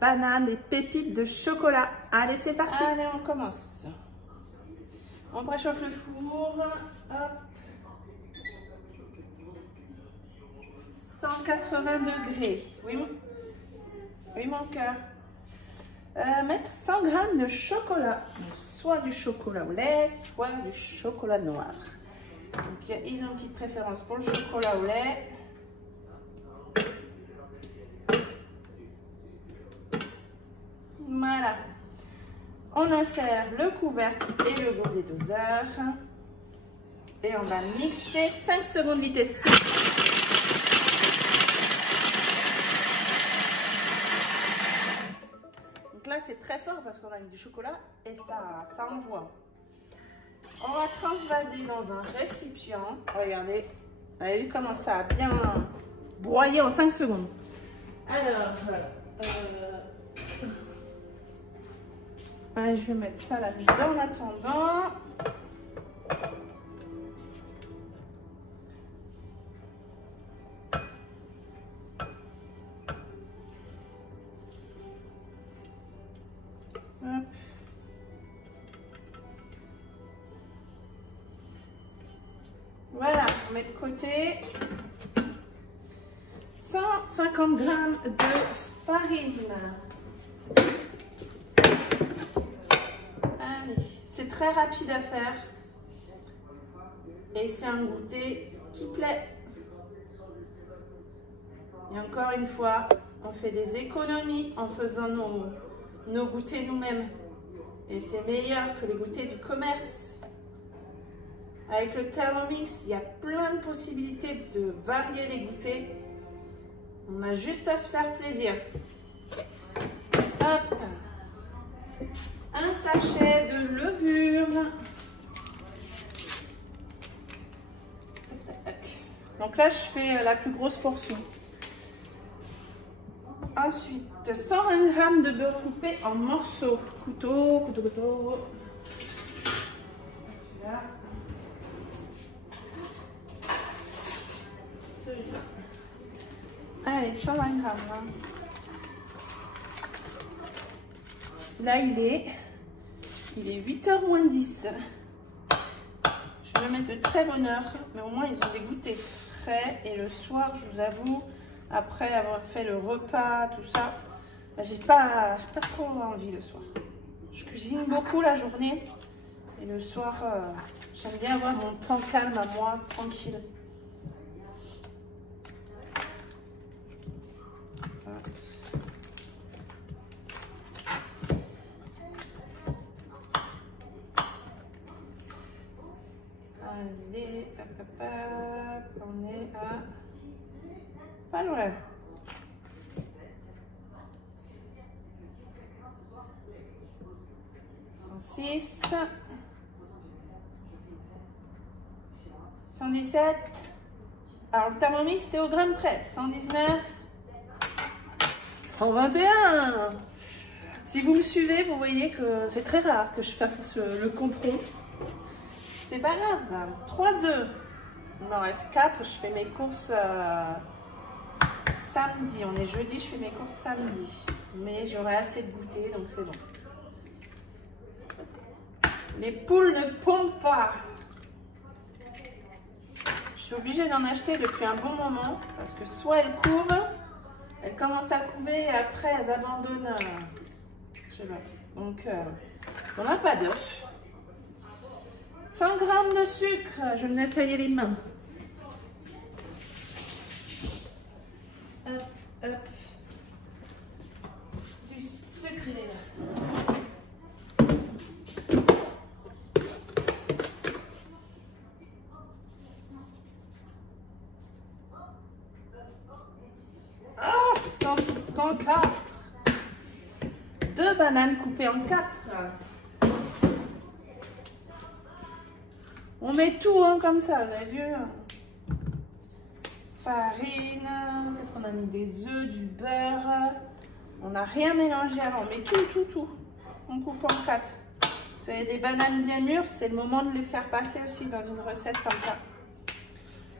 banane et pépites de chocolat. Allez, c'est parti. Allez, on commence. On préchauffe le four. Hop. 180 degrés. Oui, mon cœur. Mettre 100 g de chocolat. Donc, soit du chocolat au lait, soit du chocolat noir. Donc, ils ont une petite préférence pour le chocolat au lait. Voilà. On insère le couvercle et le gobelet doseur. Et on va mixer 5 secondes vitesse 6. Donc là, c'est très fort parce qu'on a mis du chocolat et ça envoie. On va transvaser dans un récipient. Regardez, vous avez vu comment ça a bien broyé en 5 secondes. Alors, allez, je vais mettre ça là-dedans en attendant. Hop. Voilà, on met de côté 150 g de farine. Allez, c'est très rapide à faire et c'est un goûter qui plaît. Et encore une fois, on fait des économies en faisant nos goûters nous-mêmes. Et c'est meilleur que les goûters du commerce. Avec le Thermomix, il y a plein de possibilités de varier les goûters. On a juste à se faire plaisir. Hop. Un sachet de levure. Donc là, je fais la plus grosse portion. Ensuite, 120 g de beurre coupé en morceaux. Couteau. Celui-là. Celui-là. Allez, 120 g. Là, il est 8h moins 10. Je vais le mettre de très bonne heure, mais au moins, ils ont des goûters frais. Et le soir, je vous avoue, après avoir fait le repas, tout ça, bah, j'ai pas trop envie le soir. Je cuisine beaucoup la journée et le soir, j'aime bien avoir mon temps calme à moi, tranquille. Allez, on est à pas loin. 106, 117. Alors le Thermomix c'est au gramme près. 119, 121. Si vous me suivez, vous voyez que c'est très rare que je fasse le compte-rond. C'est pas grave. 3 œufs. Il m'en reste 4. Je fais mes courses samedi. On est jeudi, je fais mes courses samedi. Mais j'aurai assez de goûter, donc c'est bon. Les poules ne pondent pas. Je suis obligée d'en acheter depuis un bon moment. Parce que soit elles couvent, elles commencent à couver et après elles abandonnent. Je sais pas. Donc, on n'a pas d'œufs. 100 g de sucre, je vais me nettoyer les mains. Hop, hop. Du sucré. Ah, 104. 2 bananes coupées en 4. On met tout hein, comme ça, vous avez vu. Farine, qu'est-ce qu'on a mis? Des œufs, du beurre. On n'a rien mélangé avant, mais tout. On coupe en 4. Vous avez des bananes bien mûres, c'est le moment de les faire passer aussi dans une recette comme ça.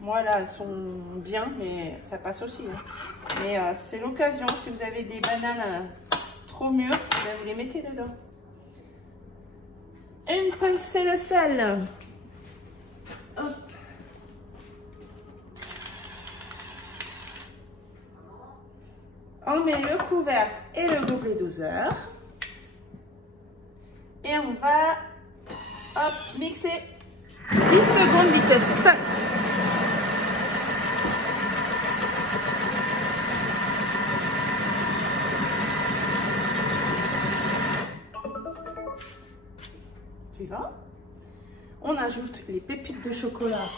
Moi là, elles sont bien, mais ça passe aussi. Hein. Mais c'est l'occasion, si vous avez des bananes trop mûrs, vous les mettez dedans. Une pincée de sel. Hop. On met le couvercle et le gobelet doseur. Et on va mixer 10 secondes vitesse 5. Suivant. On ajoute les pépites de chocolat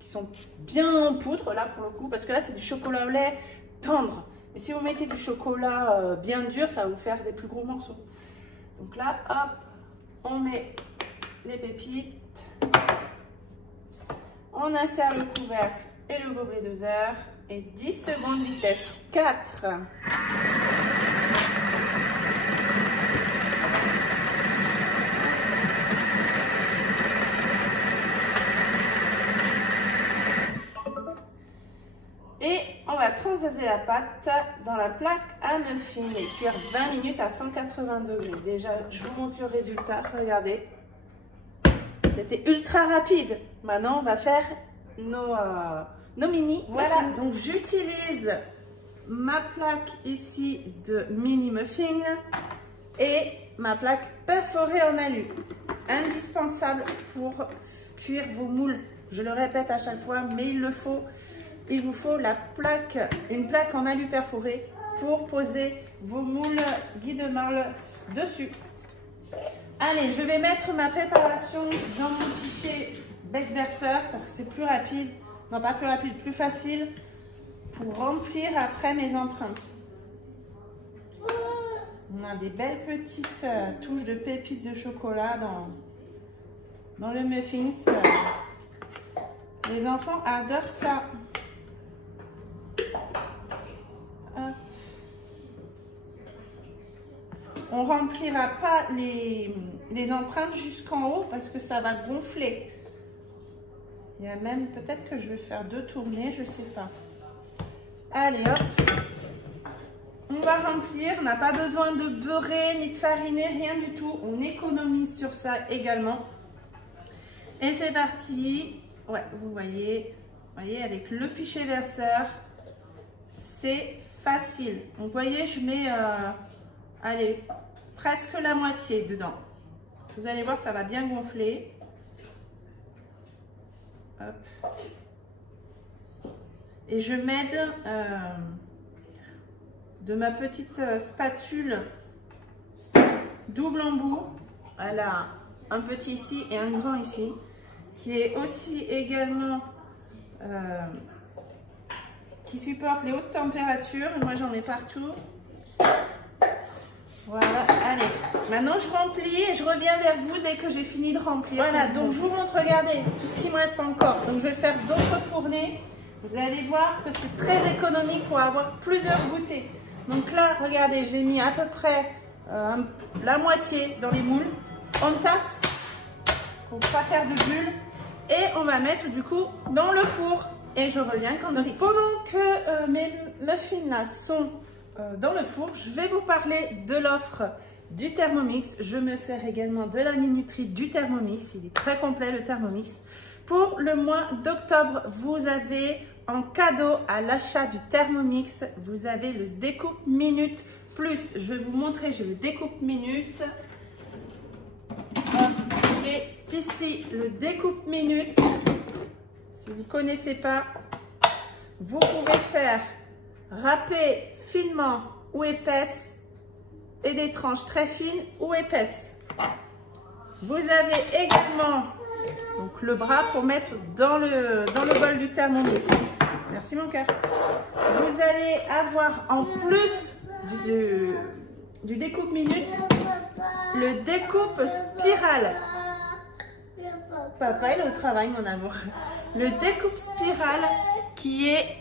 qui sont bien en poudre là pour le coup, parce que là c'est du chocolat au lait tendre. Mais si vous mettez du chocolat bien dur, ça va vous faire des plus gros morceaux. Donc là, hop, on met les pépites. On insère le couvercle et le gobelet doseur. Et 10 secondes vitesse 4. Et on va transvaser la pâte dans la plaque à muffin et cuire 20 minutes à 180 degrés. Déjà, je vous montre le résultat. Regardez. C'était ultra rapide. Maintenant, on va faire nos mini. Voilà, donc j'utilise ma plaque ici de mini muffin et ma plaque perforée en alu. Indispensable pour cuire vos moules. Je le répète à chaque fois, mais il le faut. Il vous faut une plaque en alu perforé pour poser vos moules Guy de Marle dessus. Allez, je vais mettre ma préparation dans mon pichet bec verseur parce que c'est plus rapide, non pas plus rapide, plus facile pour remplir après mes empreintes. On a des belles petites touches de pépites de chocolat dans le muffins. Les enfants adorent ça. On remplira pas les empreintes jusqu'en haut parce que ça va gonfler. Il y a même, peut-être que je vais faire 2 tournées, je sais pas. Allez hop, on va remplir. On n'a pas besoin de beurrer ni de fariner, rien du tout. On économise sur ça également. Et c'est parti. Ouais, vous voyez avec le pichet verseur, c'est facile. Donc vous voyez, je mets allez, presque la moitié dedans. Vous allez voir, ça va bien gonfler. Hop. Et je m'aide de ma petite spatule double embout. Elle a un petit ici et un grand ici, qui est aussi également qui supporte les hautes températures. Moi j'en ai partout. Voilà, allez. Maintenant je remplis et je reviens vers vous dès que j'ai fini de remplir. Voilà, donc je vous montre, regardez, tout ce qui me reste encore. Donc je vais faire d'autres fournées. Vous allez voir que c'est très économique pour avoir plusieurs goûters. Donc là, regardez, j'ai mis à peu près la moitié dans les moules. On tasse pour ne pas faire de bulles. Et on va mettre du coup dans le four. Et je reviens quand c'est. Pendant que mes muffins là sont dans le four, je vais vous parler de l'offre du Thermomix. Je me sers également de la minuterie du Thermomix. Il est très complet le Thermomix. Pour le mois d'octobre, vous avez en cadeau à l'achat du Thermomix, vous avez le découpe minute plus. Je vais vous montrer, j'ai le découpe minute. Et ici, le découpe minute. Si vous ne connaissez pas, vous pouvez faire râper finement ou épaisse et des tranches très fines ou épaisses. Vous avez également donc le bras pour mettre dans le bol du Thermomix. Merci mon cœur. Vous allez avoir en plus du découpe minute le découpe spirale. Papa il est au travail mon amour. Le découpe spirale qui est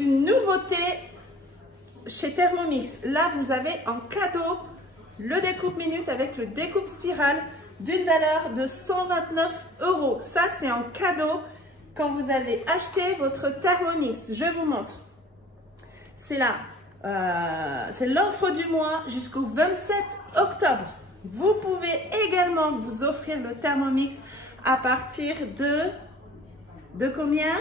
une nouveauté chez Thermomix. Là vous avez en cadeau le découpe minute avec le découpe spirale d'une valeur de 129 €. Ça, c'est en cadeau quand vous allez acheter votre Thermomix. Je vous montre. C'est là. c'est l'offre du mois jusqu'au 27 octobre. Vous pouvez également vous offrir le Thermomix à partir de combien?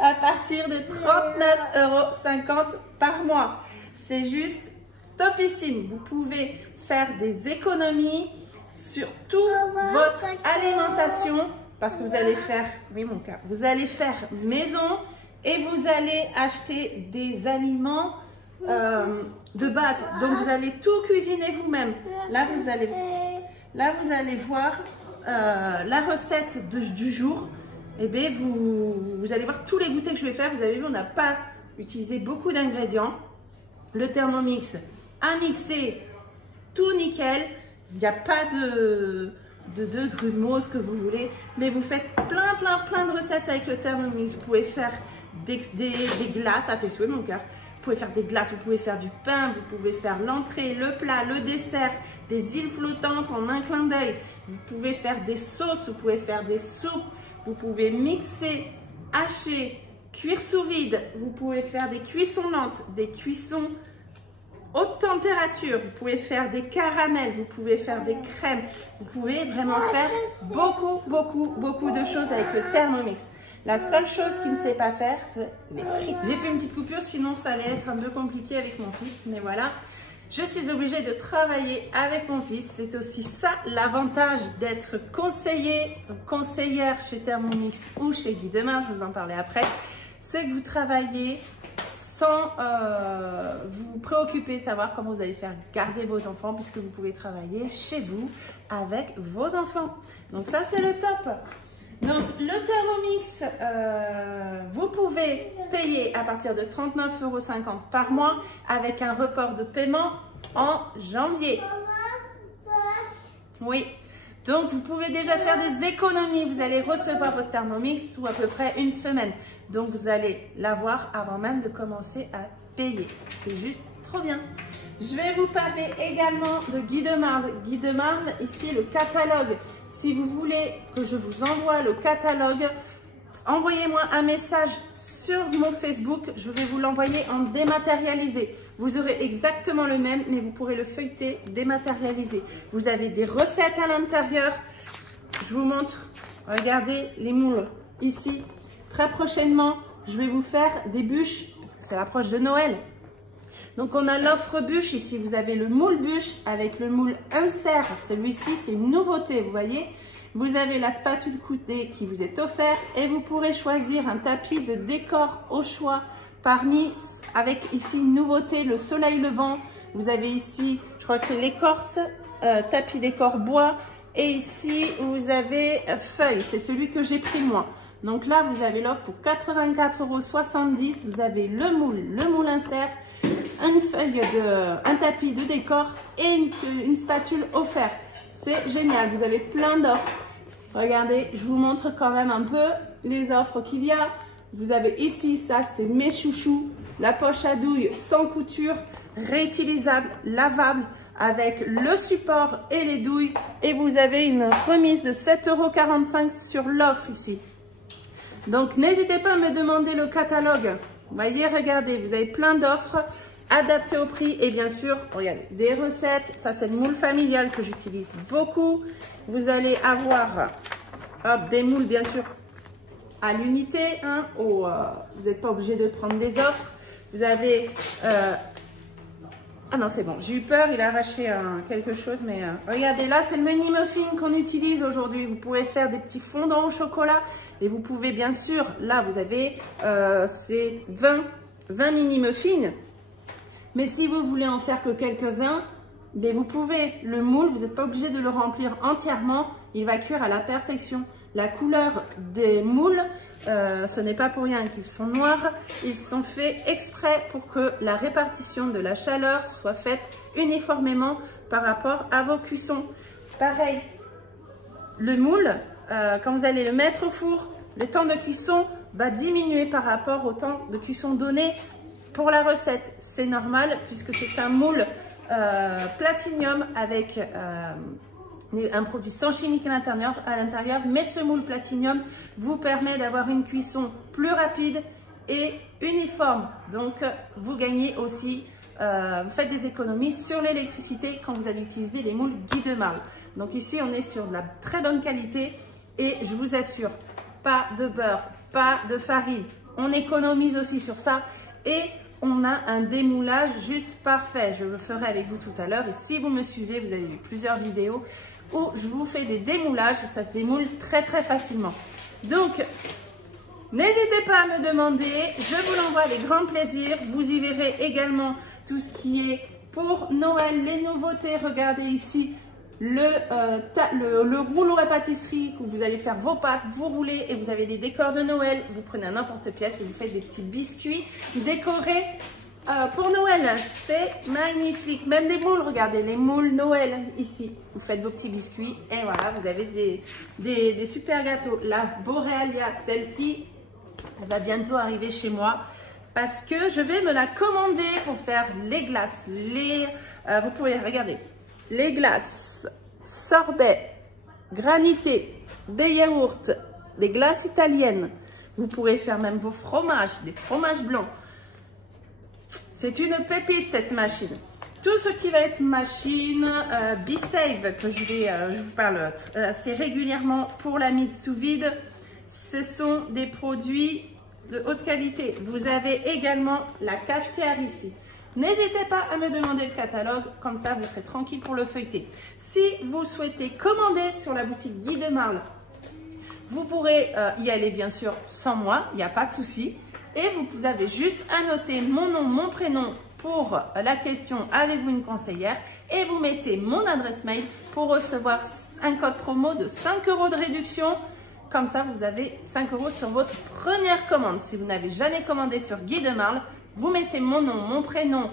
À partir de 39,50 € par mois. C'est juste topissime. Vous pouvez faire des économies sur toute votre alimentation parce que vous allez faire, oui mon cœur, vous allez faire maison et vous allez acheter des aliments de base. Donc vous allez tout cuisiner vous-même. Là vous allez voir la recette du jour. Et bien vous allez voir tous les goûters que je vais faire. Vous avez vu, on n'a pas utilisé beaucoup d'ingrédients. Le Thermomix a mixé tout nickel. Il n'y a pas de grumeaux, ce que vous voulez. Mais vous faites plein de recettes avec le Thermomix. Vous pouvez faire des glaces à tes souhaits, mon cœur. Vous pouvez faire des glaces, vous pouvez faire du pain, vous pouvez faire l'entrée, le plat, le dessert, des îles flottantes en un clin d'œil. Vous pouvez faire des sauces, vous pouvez faire des soupes. Vous pouvez mixer, hacher, cuire sous vide. Vous pouvez faire des cuissons lentes, des cuissons haute température. Vous pouvez faire des caramels, vous pouvez faire des crèmes. Vous pouvez vraiment faire beaucoup de choses avec le Thermomix. La seule chose qu'il ne sait pas faire, c'est les frites. J'ai fait une petite coupure, sinon ça allait être un peu compliqué avec mon fils. Mais voilà, je suis obligée de travailler avec mon fils. C'est aussi ça l'avantage d'être conseillère chez Thermomix ou chez Guy Demar, je vous en parlais après. C'est que vous travaillez sans vous préoccuper de savoir comment vous allez faire garder vos enfants puisque vous pouvez travailler chez vous avec vos enfants. Donc ça, c'est le top. Donc le Thermomix, vous pouvez payer à partir de 39,50 € par mois avec un report de paiement en janvier. Oui, donc vous pouvez déjà faire des économies. Vous allez recevoir votre Thermomix sous à peu près une semaine. Donc vous allez l'avoir avant même de commencer à payer. C'est juste trop bien. Je vais vous parler également de Guy Demar. Guy Demar, ici le catalogue. Si vous voulez que je vous envoie le catalogue, envoyez-moi un message sur mon Facebook. Je vais vous l'envoyer en dématérialisé. Vous aurez exactement le même, mais vous pourrez le feuilleter dématérialisé. Vous avez des recettes à l'intérieur. Je vous montre. Regardez les moules ici. Très prochainement, je vais vous faire des bûches parce que c'est l'approche de Noël. Donc on a l'offre bûche ici, vous avez le moule bûche avec le moule insert, celui-ci c'est une nouveauté, vous voyez. Vous avez la spatule coudée qui vous est offerte et vous pourrez choisir un tapis de décor au choix parmi, avec ici une nouveauté, le soleil levant. Vous avez ici, je crois que c'est l'écorce, tapis décor bois et ici vous avez feuille, c'est celui que j'ai pris moi. Donc là vous avez l'offre pour 84,70 €, vous avez le moule insert, un tapis de décor et une spatule offerte. C'est génial, vous avez plein d'offres. Regardez, je vous montre quand même un peu les offres qu'il y a. Vous avez ici, ça c'est mes chouchous, la poche à douille sans couture, réutilisable, lavable, avec le support et les douilles. Et vous avez une remise de 7,45 € sur l'offre ici. Donc n'hésitez pas à me demander le catalogue. Vous voyez, regardez, vous avez plein d'offres adaptées au prix et bien sûr, regardez, des recettes. Ça c'est le moule familial que j'utilise beaucoup. Vous allez avoir des moules bien sûr à l'unité. Hein, vous n'êtes pas obligé de prendre des offres. Vous avez... ah non, c'est bon, j'ai eu peur, il a arraché quelque chose, mais regardez, là, c'est le mini muffin qu'on utilise aujourd'hui. Vous pouvez faire des petits fondants au chocolat et vous pouvez, bien sûr, là, vous avez ces 20 mini muffins. Mais si vous voulez en faire que quelques-uns, ben, vous pouvez. Le moule, vous n'êtes pas obligé de le remplir entièrement. Il va cuire à la perfection. La couleur des moules, ce n'est pas pour rien qu'ils sont noirs. Ils sont faits exprès pour que la répartition de la chaleur soit faite uniformément par rapport à vos cuissons. Pareil, le moule, quand vous allez le mettre au four, le temps de cuisson va diminuer par rapport au temps de cuisson donné pour la recette. C'est normal puisque c'est un moule platinium avec un produit sans chimique à l'intérieur, mais ce moule platinium vous permet d'avoir une cuisson plus rapide et uniforme. Donc, vous gagnez aussi, vous faites des économies sur l'électricité quand vous allez utiliser les moules Guy de Marle. Donc ici, on est sur de la très bonne qualité et je vous assure, pas de beurre, pas de farine. On économise aussi sur ça et on a un démoulage juste parfait. Je le ferai avec vous tout à l'heure et si vous me suivez, vous avez vu plusieurs vidéos où je vous fais des démoulages. Ça se démoule très facilement. Donc, n'hésitez pas à me demander, je vous l'envoie avec grand plaisir. Vous y verrez également tout ce qui est pour Noël, les nouveautés. Regardez ici le rouleau à pâtisserie où vous allez faire vos pâtes, vous roulez et vous avez des décors de Noël. Vous prenez un n'importe-pièce et vous faites des petits biscuits décorés pour Noël. C'est magnifique. Même des moules, regardez, les moules Noël ici. Vous faites vos petits biscuits et voilà, vous avez des super gâteaux. La Borealia, celle-ci, elle va bientôt arriver chez moi parce que je vais me la commander pour faire les glaces. Vous pouvez regarder les glaces, sorbet, granité, des yaourts, des glaces italiennes. Vous pourrez faire même vos fromages, des fromages blancs. C'est une pépite cette machine. Tout ce qui va être machine B-Save, que je vous parle assez régulièrement pour la mise sous vide, ce sont des produits de haute qualité. Vous avez également la cafetière ici. N'hésitez pas à me demander le catalogue, comme ça vous serez tranquille pour le feuilleter. Si vous souhaitez commander sur la boutique Guy de Marle, vous pourrez y aller bien sûr sans moi, il n'y a pas de souci. Et vous avez juste à noter mon nom, mon prénom pour la question « Avez-vous une conseillère ?» et vous mettez mon adresse mail pour recevoir un code promo de 5 € de réduction. Comme ça, vous avez 5 € sur votre première commande. Si vous n'avez jamais commandé sur Guy de Marle, vous mettez mon nom, mon prénom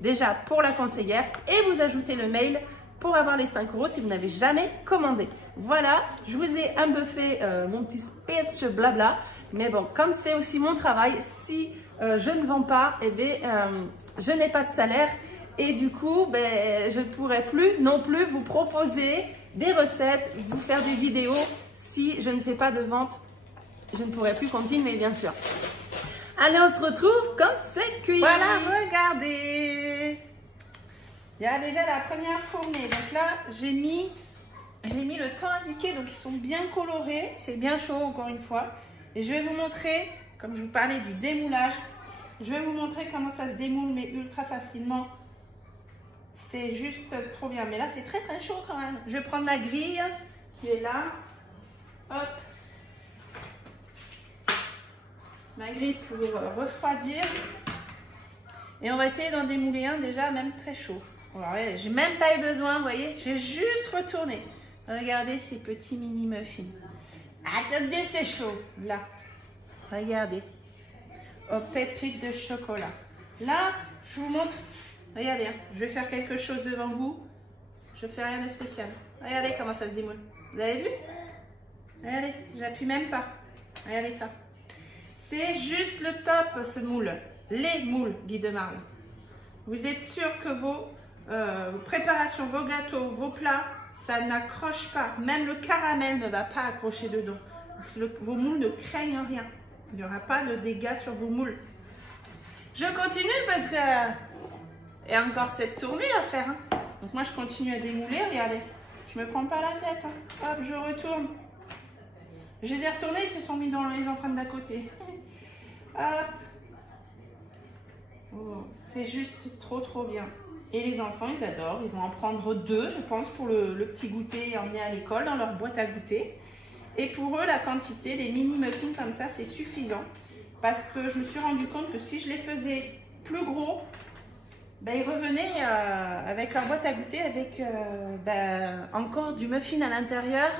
déjà pour la conseillère et vous ajoutez le mail pour avoir les 5 € si vous n'avez jamais commandé. Voilà, je vous ai un peu fait mon petit speech blabla. Mais bon, comme c'est aussi mon travail, si je ne vends pas, eh bien, je n'ai pas de salaire. Et du coup, je ne pourrai plus non plus vous proposer des recettes, vous faire des vidéos. Si je ne fais pas de vente, je ne pourrai plus continuer, bien sûr. Allez, on se retrouve quand c'est cuit. Voilà, regardez. Il y a déjà la première fournée. Donc là, j'ai mis le temps indiqué. Donc ils sont bien colorés. C'est bien chaud, encore une fois. Et je vais vous montrer, comme je vous parlais du démoulage, je vais vous montrer comment ça se démoule, mais ultra facilement. C'est juste trop bien. Mais là, c'est très chaud quand même. Je vais prendre la grille qui est là. Hop. Ma grille pour refroidir. Et on va essayer d'en démouler un déjà, même très chaud. J'ai même pas eu besoin, vous voyez. J'ai juste retourné. Regardez ces petits mini muffins. Attendez, c'est chaud. Là. Regardez. Aux pépites de chocolat. Là, je vous montre. Regardez, hein, je vais faire quelque chose devant vous. Je fais rien de spécial. Regardez comment ça se démoule. Vous avez vu? Regardez, j'appuie même pas. Regardez ça. C'est juste le top, ce moule. Les moules Guy de Marle. Vous êtes sûr que vos préparations, vos gâteaux, vos plats, ça n'accroche pas. Même le caramel ne va pas accrocher dedans. Vos moules ne craignent rien. Il n'y aura pas de dégâts sur vos moules. Je continue parce que il y a encore cette tournée à faire. Hein. Donc moi, je continue à démouler. Regardez, je ne me prends pas la tête. Hein. Hop, je retourne. Je les ai retournés, ils se sont mis dans les empreintes d'à côté. Hop. Oh, c'est juste trop bien. Et les enfants, ils adorent. Ils vont en prendre 2, je pense, pour le petit goûter et emmener à l'école dans leur boîte à goûter. Et pour eux, la quantité, les mini muffins comme ça, c'est suffisant. Parce que je me suis rendu compte que si je les faisais plus gros, ils revenaient avec leur boîte à goûter avec encore du muffin à l'intérieur,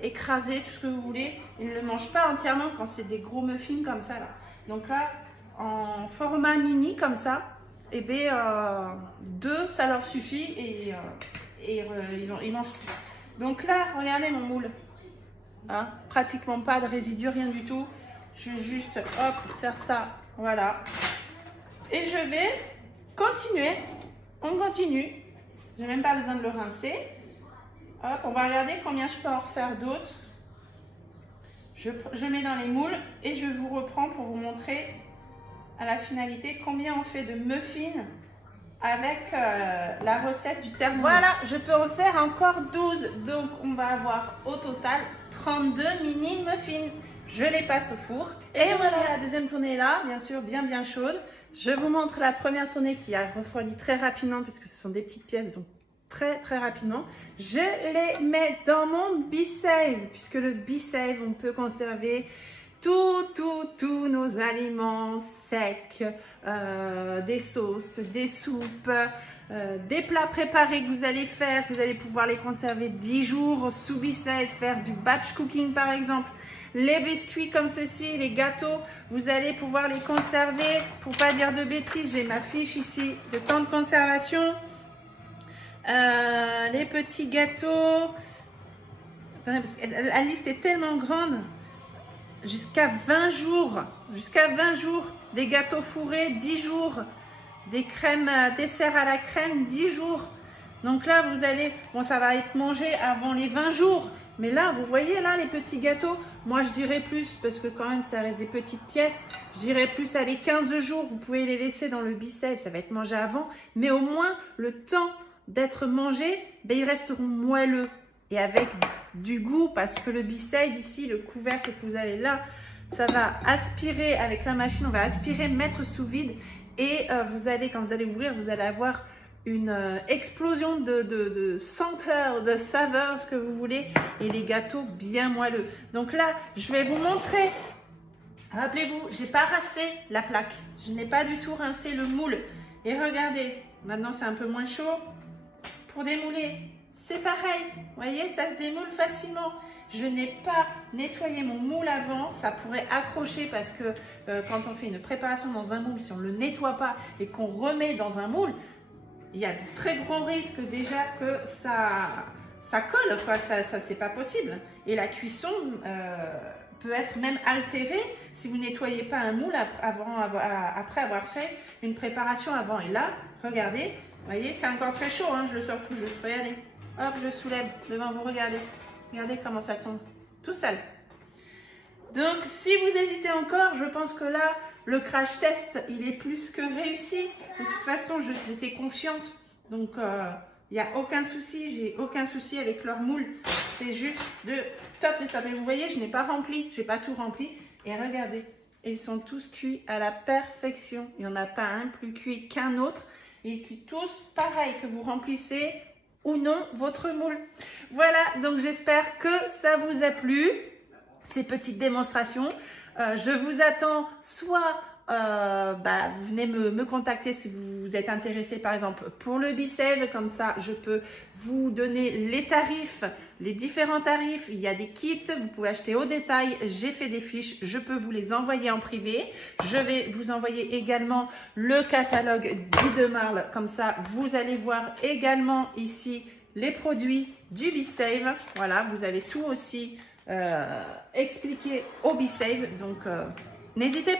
écrasé, tout ce que vous voulez. Ils ne le mangent pas entièrement quand c'est des gros muffins comme ça. Là. Donc là, en format mini comme ça, 2, ça leur suffit et ils mangent tout. Donc là, regardez mon moule. Hein, pratiquement pas de résidus, rien du tout. Je vais juste hop, faire ça, voilà. Et je vais continuer. On continue. J'ai même pas besoin de le rincer. Hop, on va regarder combien je peux en refaire d'autres. Je mets dans les moules et je vous reprends pour vous montrer à la finalité combien on fait de muffins avec la recette du Thermomix. Voilà, je peux en faire encore 12. Donc, on va avoir au total 32 mini muffins. Je les passe au four. Et voilà, la deuxième tournée est là, bien sûr, bien chaude. Je vous montre la première tournée qui a refroidi très rapidement puisque ce sont des petites pièces, donc très rapidement. Je les mets dans mon B-Save puisque le B-Save, on peut conserver tous nos aliments secs, des sauces, des soupes, des plats préparés que vous allez faire, que vous allez pouvoir les conserver 10 jours sous B-Save, faire du batch cooking par exemple. Les biscuits comme ceci, les gâteaux, vous allez pouvoir les conserver. Pour pas dire de bêtises, j'ai ma fiche ici de temps de conservation. Les petits gâteaux, attendez, parce que la liste est tellement grande. Jusqu'à 20 jours, des gâteaux fourrés, 10 jours, des crèmes, desserts à la crème, 10 jours. Donc là, vous allez, bon, ça va être mangé avant les 20 jours. Mais là, vous voyez là, les petits gâteaux, moi je dirais plus, parce que quand même, ça reste des petites pièces. Je dirais plus à les 15 jours, vous pouvez les laisser dans le B-Save, ça va être mangé avant. Mais au moins, le temps d'être mangé, ben, ils resteront moelleux. Et avec du goût, parce que le B-Save ici, le couvercle que vous avez là, ça va aspirer avec la machine, on va aspirer, mettre sous vide et vous allez, quand vous allez ouvrir, vous allez avoir une explosion de senteurs, de saveurs, ce que vous voulez, et les gâteaux bien moelleux. Donc là, je vais vous montrer. Rappelez-vous, j'ai pas rincé la plaque, je n'ai pas du tout rincé le moule. Et regardez, maintenant c'est un peu moins chaud. Pour démouler, c'est pareil, vous voyez, ça se démoule facilement. Je n'ai pas nettoyé mon moule avant, ça pourrait accrocher parce que quand on fait une préparation dans un moule, si on ne le nettoie pas et qu'on remet dans un moule, il y a de très gros risques déjà que ça colle, quoi. Ça c'est pas possible. Et la cuisson peut être même altérée si vous nettoyez pas un moule après avoir fait une préparation avant. Et là, regardez, vous voyez, c'est encore très chaud, hein, je le sors tout juste, regardez. Hop, je soulève devant vous, regardez. Regardez comment ça tombe, tout seul. Donc, si vous hésitez encore, je pense que là, le crash test, il est plus que réussi. De toute façon, j'étais confiante. Donc, il n'y a aucun souci. J'ai aucun souci avec leur moule. C'est juste de top de top. Et vous voyez, je n'ai pas rempli. Je n'ai pas tout rempli. Et regardez, ils sont tous cuits à la perfection. Il n'y en a pas un plus cuit qu'un autre. Ils cuisent tous pareil, que vous remplissez ou non votre moule. Voilà, donc j'espère que ça vous a plu, ces petites démonstrations. Je vous attends soit vous venez me contacter si vous êtes intéressé par exemple pour le B-Save, comme ça je peux vous donner les tarifs, les différents tarifs. Il y a des kits, vous pouvez acheter au détail, j'ai fait des fiches, je peux vous les envoyer en privé. Je vais vous envoyer également le catalogue Guy de Marle, comme ça vous allez voir également ici les produits du B-Save. Voilà, vous avez tout aussi expliqué au B-Save, donc n'hésitez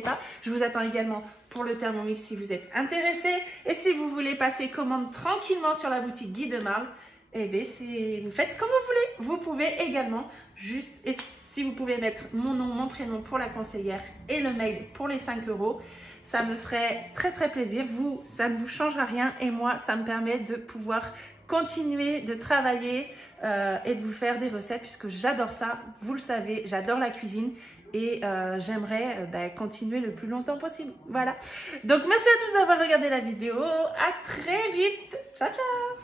pas. Je vous attends également pour le Thermomix si vous êtes intéressé. Et si vous voulez passer commande tranquillement sur la boutique Guy de Marle, eh bien, vous faites comme vous voulez. Vous pouvez également et si vous pouvez mettre mon nom, mon prénom pour la conseillère et le mail pour les 5 €, ça me ferait très plaisir. Vous, ça ne vous changera rien et moi, ça me permet de pouvoir continuer de travailler et de vous faire des recettes puisque j'adore ça. Vous le savez, j'adore la cuisine. Et j'aimerais continuer le plus longtemps possible. Voilà. Donc, merci à tous d'avoir regardé la vidéo. À très vite. Ciao, ciao.